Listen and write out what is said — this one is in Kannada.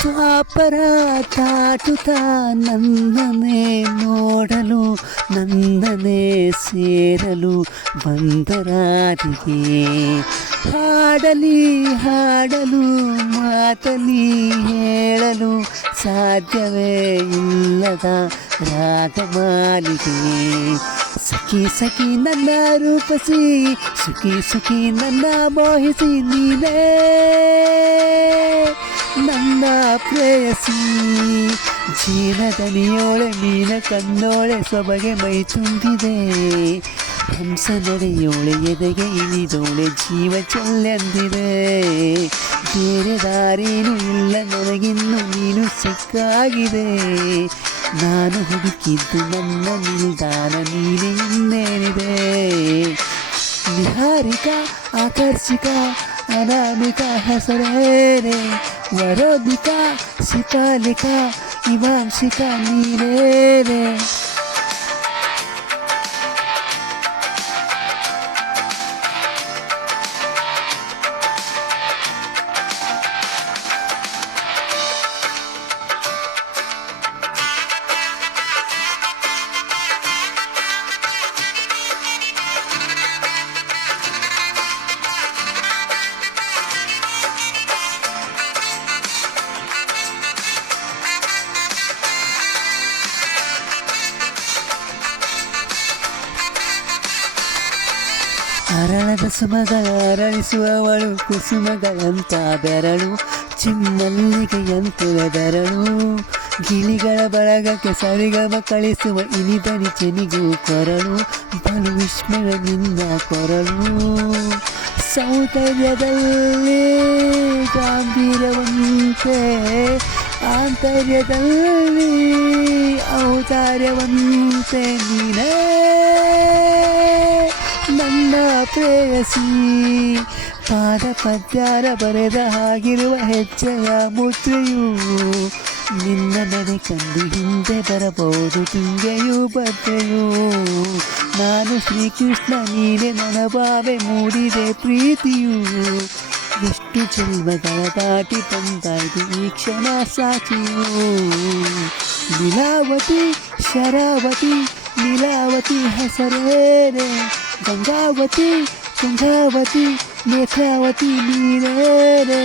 ದ್ವಾಪರ ದಾಟುತ್ತಾ ನನ್ನನ್ನೇ ನೋಡಲು ನನ್ನನ್ನೇ ಸೇರಲು ಬಂದರಾರಿಗೆ ಹಾಡಲಿ ಹಾಡಲು ಮಾತಲಿ ಹೇಳಲು ಸಾಧ್ಯವೇ ಇಲ್ಲದ ರಾಗಮಾಲಿಗೆ ಸಖಿ ಸಖಿ ನನ್ನ ರೂಪಸಿ ಸುಖಿ ಸುಖಿ ನನ್ನ ಮೋಹಿಸಿ ನೀನೇ ನನ್ನ ಪ್ರೇಯಸಿ ಜೀನದನಿಯೋಳೆ ಮೀನ ಕಣ್ಣೋಳೆ ಸೊಬಗೆ ಮೈ ತುಂಬಿದೆ ಹಂಸ ನಡೆಯೋಳೆ ಎದೆಗೆ ಇಳಿದೋಳೆ ಜೀವ ಚೆಲ್ಲೆಂದಿದೆ ಬೇರೆ ದಾರಿನೂ ಇಲ್ಲ ನನಗಿನ್ನು ನೀನು ಸಿಕ್ಕಾಗಿದೆ ನಾನು ಹುಡುಕಿದ್ದು ನನ್ನ ನಿಲ್ದಾಣ ನೀನೆ ಇನ್ನೇನಿದೆ ನಿಹಾರಿಕಾ ಆಕರ್ಷಿಕಾ ಅನಾಮಿಕಾ ಹೆಸರೇನೆ ವರೋಧಿಕಾ ಶಿಖಾಲಿಕಾ ಇಮಾಂಸಿಕಾ ನೀನೇನೆ ಅರಳದ ಸುಮಗಳ ಅರಳಿಸುವವಳು ಕುಸುಮಗಳಂತ ಬೆರಳು ಚಿಮ್ಮಲ್ಲಿಗೆಯಂತುವ ಬೆರಳು ಗಿಳಿಗಳ ಬಳಗಕ್ಕೆ ಸರಿಗಮ ಕಳಿಸುವ ಇನಿದನಿ ಚೆನಿಗೂ ಕೊರಳು ಬಲು ವಿಸ್ಮಯ ನಿನ್ನ ಕೊರಳು ಸೌಂದರ್ಯದಲ್ಲಿ ಗಾಂಭೀರ್ಯವಂತೆ ಆಂತರ್ಯದಲ್ಲಿ ಔದಾರ್ಯವಂತೆ ನೀನೇ ನನ್ನ ಪ್ರೇಯಸಿ ಪಾದ ಪದ್ಯಾರ ಬರೆದ ಹಾಗಿರುವ ಹೆಜ್ಜೆಯ ಮುದ್ರೆಯು ನಿನ್ನ ನಡೆ ಕಂಡು ಹಿಂದೆ ಬರಬಹುದು ತುಂಗೆಯೂ ಬದ್ರೆಯು ನಾನು ಶ್ರೀಕೃಷ್ಣ ನೀನೆ ನನ್ನ ಭಾವೆ ಮೂಡಿದೆ ಪ್ರೀತಿಯು ಎಷ್ಟು ಜನ್ಮಗಳ ದಾಟಿ ಬಂದಾಯ್ತು ಈ ಕ್ಷಣ ಸಾಕ್ಷಿಯು ಲೀಲಾವತಿ ಶರಾವತಿ ಲೀಲಾವತಿ ಹೆಸರೇನೆ ಗಂಗಾವತಿ ಗಂಗಾವತಿ ನೇತ್ರಾವತಿ ನೀರೇನೆ